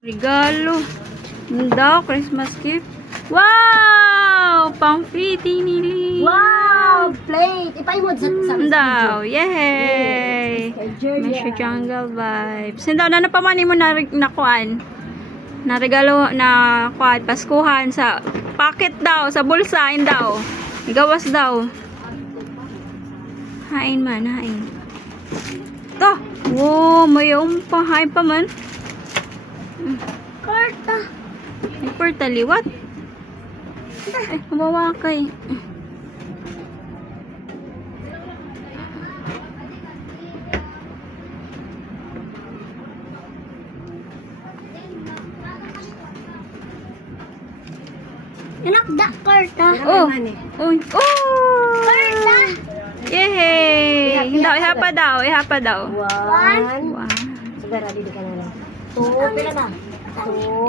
Regalo. Daw, Christmas gift. Wow! Pang-fitting ni Lee. Wow! Plate! Ipaimod sa Daw, yay! Mesha Jungle Vibes. Daw, na napamani mo na nakuan? Na regalo na kuan, paskuhan sa pocket daw, sa bulsa, daw. Gawas daw. Hain man, hain. To! Wow, may hain pa man. Karta! May porta liwat. Ay, mabawa kay. Inakda, karta! Oh! Oh! Karta! Yehey! Daw, ihapa daw, ihapa daw. One. Wow. Sige, ready ka na lang. Two. Pila na? Two.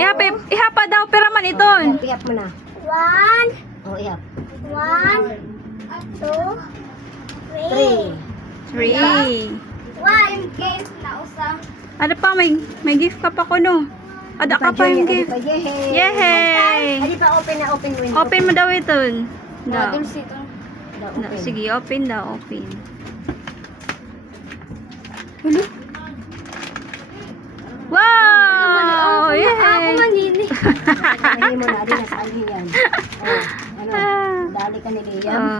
Ihapa daw, pero man iton. Ihap mo na. One. Oh, ihap. One. Two. Three. 3. One. Gift na usa. Ano pa, may gift ka pa ko, no? Ada ka pa yung gift. Yehey! Yehey! Adi pa open na open window. Open mo daw iton. Daw. Open. Sige, open daw, open. Wow! Yehey! Ako manini. Ay mo na, adi na sa alhin yan. Oh, ano? Dali ka nila yan.